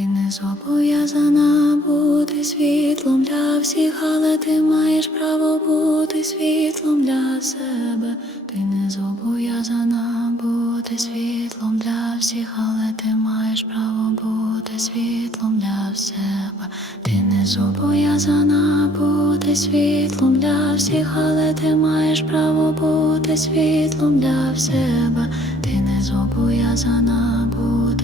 не зобов'язана бути світлом для всіх, але ти маєш право бути світлом для себе. Ти не зобов'язана бути світлом для всіх, але ти маєш право бути світлом для себе. Ти не зобов'язана бути світлом для всіх, але ти маєш право бути світлом для себе. Ти не зобов'язана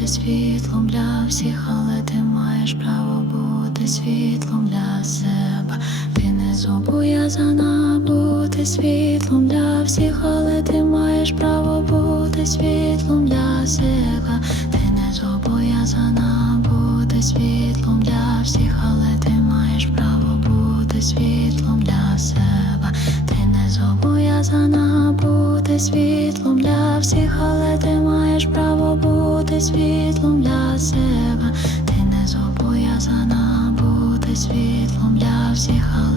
бути світлом для всіх, але ти маєш право бути світлом для себе. Ти не зобов'язана бути світлом для всіх, але ти маєш право бути світлом для себе. Ти не зобов'язана бути світлом для всіх, але ти маєш право бути світлом для себе. Ти не зобов'язана бути світлом для всіх, але ти маєш право бути світлом для себе. Ти не зобов'язана бути світлом для всіх, але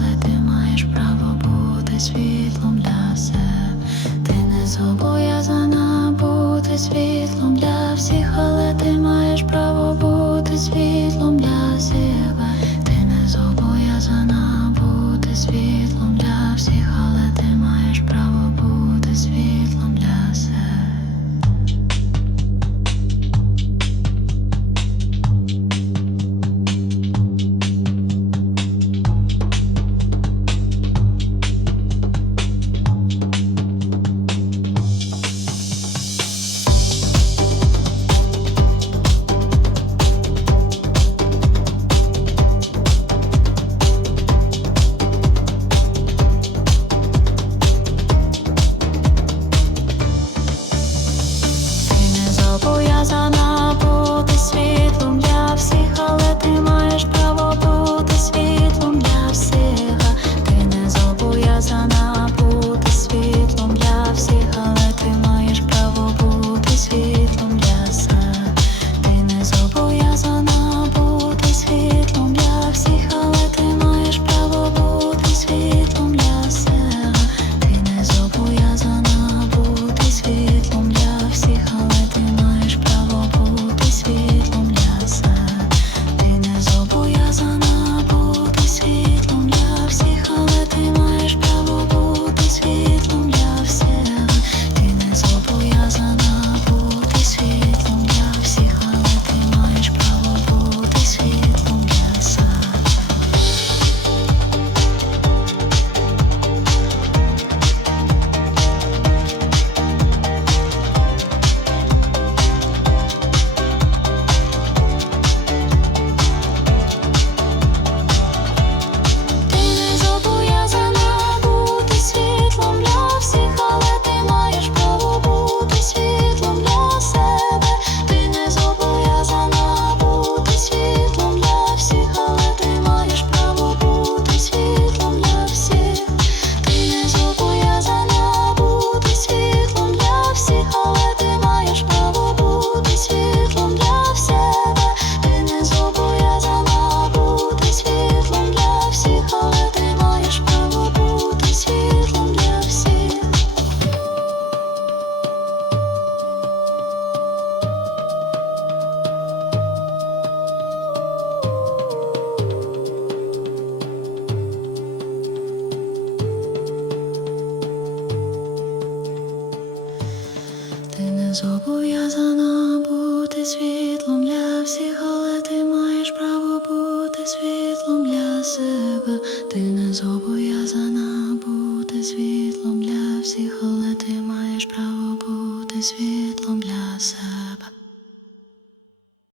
зобов'язана бути світлом для всіх, але ти маєш право бути світлом для себе. Ти не зобов'язана бути світлом для всіх, але ти маєш право бути світлом.